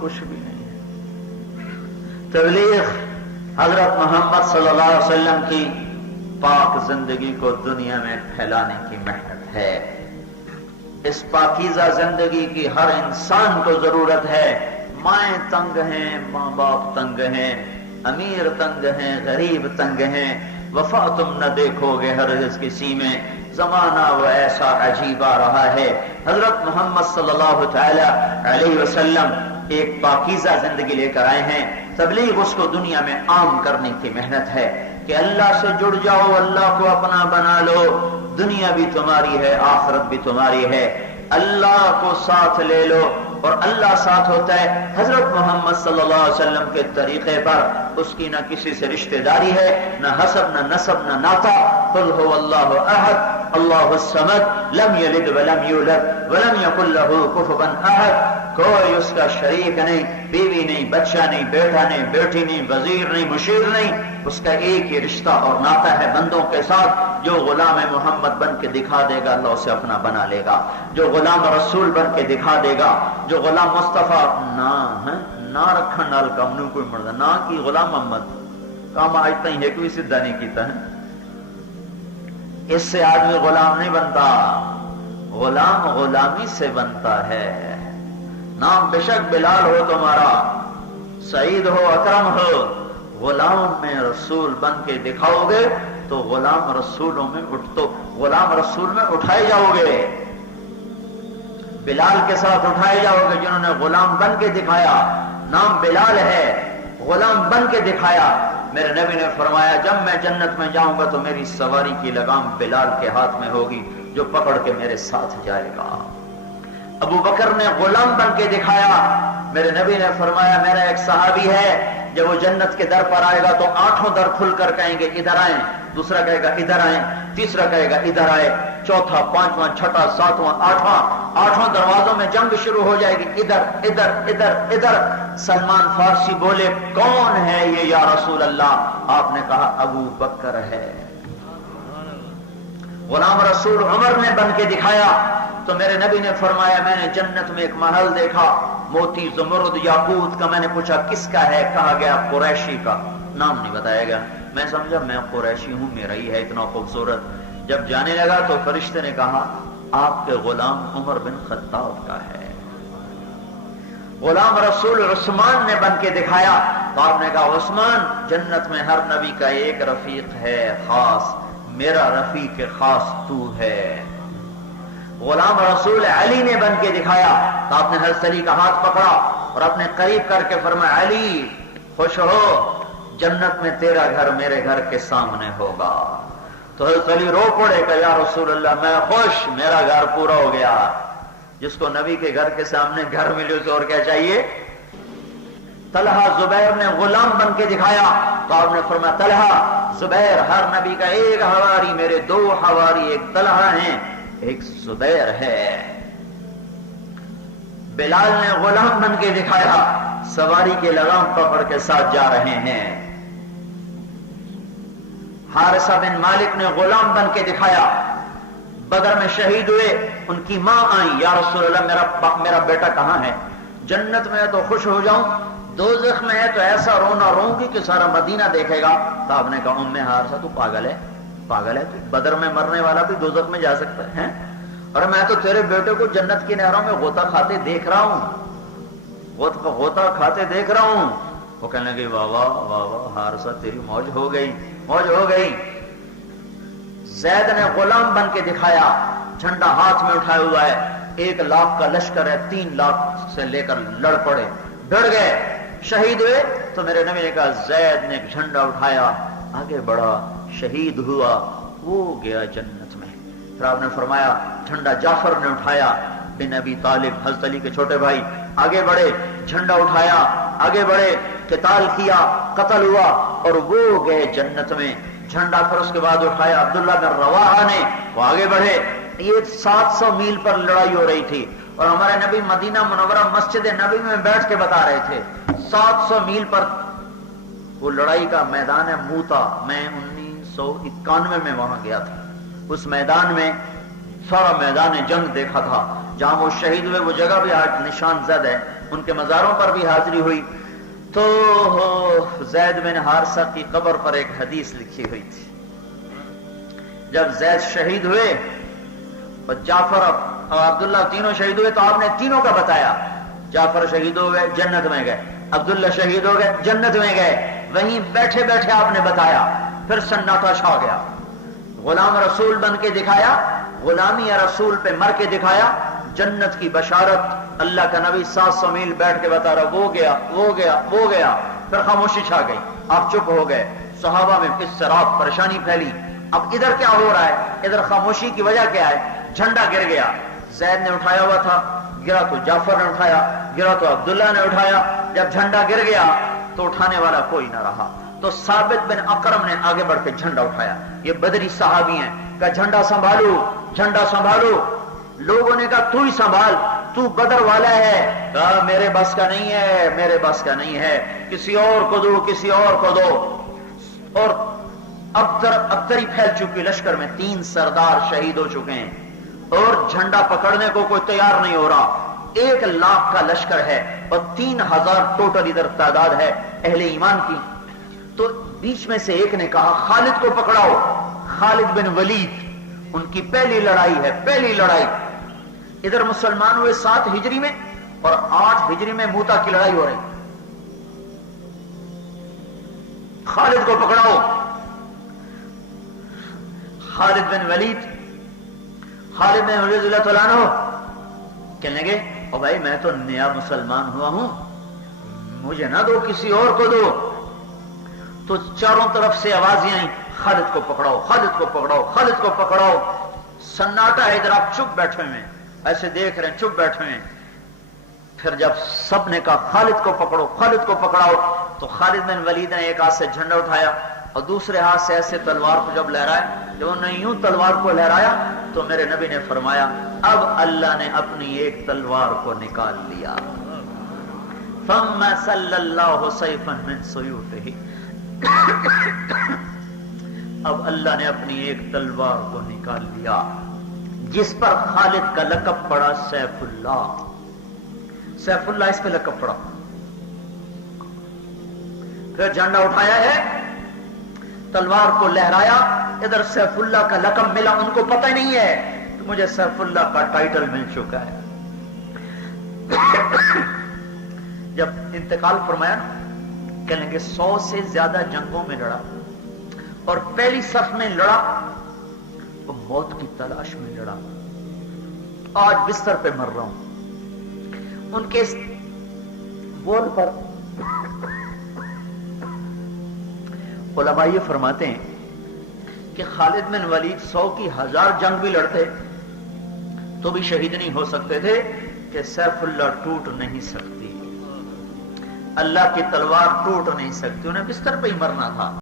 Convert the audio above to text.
کچھ بھی نہیں ہے۔ تبلیغ حضرت محمد صلی اللہ علیہ وسلم کی پاک زندگی کو دنیا میں پھیلانے کی محنت ہے۔ اس پاکیزہ زندگی کی ہر انسان کو ضرورت ہے۔ مائیں تنگ ہیں، ماں باپ تنگ ہیں، امیر تنگ ہیں، غریب تنگ ہیں، وفا تم نہ دیکھو گے ہرگز کسی میں۔ زمانہ وہ ایسا عجیب آ رہا ہے۔ حضرت محمد صلی اللہ تعالی علیہ وسلم ایک پاکیزہ زندگی لے کر آئے ہیں۔ تبلیغ اس کو دنیا میں عام کرنے کی محنت ہے کہ اللہ سے جڑ جاؤ، اللہ کو اپنا بنا لو، دنیا بھی تمہاری ہے، آخرت بھی تمہاری ہے، اللہ کو ساتھ لے لو۔ اور اللہ ساتھ ہوتا ہے حضرت محمد صلی اللہ علیہ وسلم کے طریقے پر۔ اس کی نہ کسی سے رشتہ داری ہے، نہ حسب، نہ نسب، نہ ناتا۔ قل هو اللہ احد اللہ الصمد لم یلد ولم یولد ولم یکن له کفوا احد۔ کوئی اس کا شریک نہیں، بیوی نہیں، بچہ نہیں، بیٹا نہیں، بیٹی نہیں، وزیر نہیں، مشیر نہیں۔ اس کا ایک ہی رشتہ اور ناتا ہے بندوں کے ساتھ۔ جو غلام محمد بن کے دکھا دے گا اللہ اسے اپنا بنا لے گا۔ جو غلام رسول بن کے دکھا دے گا، جو غلام مصطفیٰ نہ رکھن نال کم نو کوئی مرد نہ کی غلام محمد کام آج تک ہے کوئی سدھا نہیں کیتا ہے۔ اس سے آدمی غلام نہیں بنتا، غلام غلامی سے بنتا ہے۔ نام بے شک بلال ہو تمہارا، سعید ہو، اکرم ہو، غلام میں رسول بن کے دکھاؤ گے تو غلام رسولوں میں غلام رسول میں اٹھائے جاؤ گے۔ بلال کے ساتھ اٹھائے جاؤ گے جنہوں نے غلام بن کے دکھایا۔ نام بلال ہے، غلام بن کے دکھایا۔ میرے نبی نے فرمایا جب میں جنت میں جاؤں گا تو میری سواری کی لگام بلال کے ہاتھ میں ہوگی جو پکڑ کے میرے ساتھ جائے گا۔ ابو بکر نے غلام بن کے دکھایا۔ میرے نبی نے فرمایا میرا ایک صحابی ہے جب وہ جنت کے در پر آئے گا تو 8 در کھل کر کہیں گے ادھر آئیں، دوسرا کہے گا ادھر آئیں، تیسرا کہے گا ادھر آئے، چوتھا، پانچواں، چھٹا، ساتواں، آٹھواں دروازوں میں جنگ شروع ہو جائے گی، ادھر ادھر ادھر ادھر۔ سلمان فارسی بولے کون ہے یہ یا رسول اللہ؟ آپ نے کہا ابو بکر ہے۔ غلام رسول عمر نے بن کے دکھایا تو میرے نبی نے فرمایا میں نے جنت میں ایک محل دیکھا، موتی، زمرد، یاقوت کا۔ میں نے پوچھا کس کا ہے؟ کہا گیا قریشی کا، نام نہیں بتایا گیا۔ میں سمجھا میں قریشی ہوں، میرا ہی ہے اتنا خوبصورت۔ جب جانے لگا تو فرشتے نے کہا آپ کے غلام عمر بن خطاب کا ہے۔ غلام رسول عثمان نے بن کے دکھایا تو آپ نے کہا عثمان جنت میں ہر نبی کا ایک رفیق ہے خاص، میرا رفیق خاص تو ہے۔ غلام رسول علی نے بن کے دکھایا تو آپ نے حضرت علی کا ہاتھ پکڑا اور اپنے قریب کر کے فرمایا علی خوش ہو، جنت میں تیرا گھر میرے گھر کے سامنے ہوگا۔ تو حضرت علی رو پڑے کہ یا رسول اللہ میں خوش، میرا گھر پورا ہو گیا۔ جس کو نبی کے گھر کے سامنے گھر ملے اسے اور کیا چاہیے؟ طلحہ زبیر نے غلام بن کے دکھایا تو آپ نے فرمایا طلحہ زبیر ہر نبی کا ایک حواری، میرے 2 حواری، ایک طلحہ ہیں ایک زبیر ہے۔ بلال نے غلام بن کے دکھایا، سواری کے لگام پکڑ کے ساتھ جا رہے ہیں۔ حارثہ بن مالک نے غلام بن کے دکھایا، بدر میں شہید ہوئے، ان کی ماں آئی یا رسول اللہ میرا بیٹا کہاں ہے؟ جنت میں ہے تو خوش ہو جاؤں، دوزخ میں ہے تو ایسا رونا روں گی کہ سارا مدینہ دیکھے گا۔ تو آپ نے کہا ام حارثہ تو پاگل ہے، پاگل ہے، تو بدر میں مرنے والا بھی دوزخ میں جا سکتا ہے؟ اور میں تو تیرے بیٹے کو جنت کی نہروں میں غوطہ کھاتے دیکھ رہا ہوں، غوطہ کھاتے دیکھ رہا ہوں۔ وہ کہنے لگے واہ واہ واہ واہ حارثہ تیری موج ہو گئی، موج ہو گئی۔ زید نے غلام بن کے دکھایا، جھنڈا ہاتھ میں اٹھایا ہوا ہے، 1 لاکھ کا لشکر ہے، 3 لاکھ سے لے کر لڑ پڑے، ڈر گئے، شہید ہوئے۔ تو میرے نبی نے کہا زید نے ایک جھنڈا اٹھایا، آگے بڑھا، شہید ہوا، وہ گیا جنت میں۔ پھر آپ نے فرمایا جھنڈا جعفر نے اٹھایا بن ابی طالب، حضرت علی کے چھوٹے بھائی، آگے بڑھے، جھنڈا اٹھایا، آگے بڑھے، قتال کیا، قتل ہوا اور وہ گئے جنت میں۔ جھنڈا پھر اس کے بعد اٹھایا عبداللہ بن رواحہ نے، وہ آگے بڑھے۔ یہ 700 میل پر لڑائی ہو رہی تھی اور ہمارے نبی مدینہ منورہ مسجد نبی میں بیٹھ کے بتا رہے تھے 700 میل پر وہ لڑائی کا میدان ہے موتا۔ میں 1991 میں وہاں گیا تھا، اس میدان میں سارا میدان جنگ دیکھا تھا، جہاں وہ شہید ہوئے وہ جگہ بھی آج نشان زد ہے، ان کے مزاروں پر بھی حاضری ہوئی تو زید بن حارثہ کی قبر پر ایک حدیث لکھی ہوئی تھی. جب زید شہید ہوئے اور جعفر اور عبداللہ تینوں شہید ہوئے تو آپ نے تینوں کا بتایا. جعفر شہید ہو گئے جنت میں گئے, عبداللہ شہید ہو گئے جنت میں گئے. وہیں بیٹھے بیٹھے آپ نے بتایا. پھر سناٹا چھا گیا. غلام رسول بن کے دکھایا, غلامی یا رسول پہ مر کے دکھایا, جنت کی بشارت اللہ کا نبی 700 میل بیٹھ کے بتا رہا, وہ گیا وہ گیا وہ گیا. پھر خاموشی چھا گئی, آپ چپ ہو گئے. صحابہ میں اضطراب پریشانی پھیلی. اب ادھر کیا ہو رہا ہے, ادھر خاموشی کی وجہ کیا ہے؟ جھنڈا گر گیا. زید نے اٹھایا ہوا تھا, گرا تو جعفر نے اٹھایا, گرا تو عبداللہ نے اٹھایا. جب جھنڈا گر گیا تو اٹھانے والا کوئی نہ رہا. تو ثابت بن اکرم نے آگے بڑھ کے جھنڈا اٹھایا. یہ بدری صحابی ہیں. کہا جھنڈا سنبھالو جھنڈا سنبھالو. لوگوں نے کہا تو ہی سنبھال, تو بدر والا ہے. کہا میرے بس کا نہیں ہے, میرے بس کا نہیں ہے, کسی اور کو دو کسی اور کو دو. اور ابتری پھیل چکی لشکر میں. 3 سردار شہید ہو چکے ہیں اور جھنڈا پکڑنے کو کوئی تیار نہیں ہو رہا. 1 لاکھ کا لشکر ہے اور 3000 ٹوٹل ادھر تعداد ہے اہل ایمان کی. تو بیچ میں سے ایک نے کہا خالد کو پکڑاؤ. خالد بن ولید, ان کی پہلی لڑائی ہے, پہلی لڑائی. ادھر مسلمان ہوئے 7 ہجری میں اور 8 ہجری میں موتا کی لڑائی ہو رہی. خالد کو پکڑاؤ. خالد بن ولید, خالد بن ولید اللہ تعالیٰ عنہ کہنے لگے او بھائی میں تو نیا مسلمان ہوا ہوں, مجھے نہ دو کسی اور کو دو. تو چاروں طرف سے آوازیں آئیں, خالد کو پکڑاؤ خالد کو پکڑاؤ خالد کو پکڑاؤ. سناٹا ہے, ادھر آپ چپ بیٹھے ہوئے ہیں, ایسے دیکھ رہے ہیں, چپ بیٹھے ہوئے ہیں. پھر جب سب نے کہا خالد کو پکڑو خالد کو پکڑاؤ, تو خالد بن ولید نے ایک ہاتھ سے جھنڈا اٹھایا اور دوسرے ہاتھ سے ایسے تلوار کو جب لہرائے, جب انہوں نے یوں تلوار کو لہرایا تو میرے نبی نے فرمایا اب اللہ نے اپنی ایک تلوار کو نکال لیا. ثم صلی اللہ سیفا من سیوفہ, اب اللہ نے اپنی ایک تلوار کو نکال لیا جس پر خالد کا لقب پڑا سیف اللہ. سیف اللہ اس پہ لقب پڑا. پھر جھنڈا اٹھایا ہے, تلوار کو لہرایا, ادھر سیف اللہ کا لقب ملا. ان کو پتہ نہیں ہے کہ مجھے سیف اللہ کا ٹائٹل مل چکا ہے. جب انتقال فرمایا کہنے کہ 100 سے زیادہ جنگوں میں لڑا اور پہلی صف میں لڑا تو موت کی تلاش میں لڑا. آج بستر پہ مر رہا ہوں. ان کے اس بول پر علماء یہ فرماتے ہیں کہ خالد بن ولید 100 کی 1000 جنگ بھی لڑتے تو بھی شہید نہیں ہو سکتے تھے کہ سیف اللہ ٹوٹ نہیں سکتی, اللہ کی تلوار ٹوٹ نہیں سکتی, انہیں بستر پہ ہی مرنا تھا.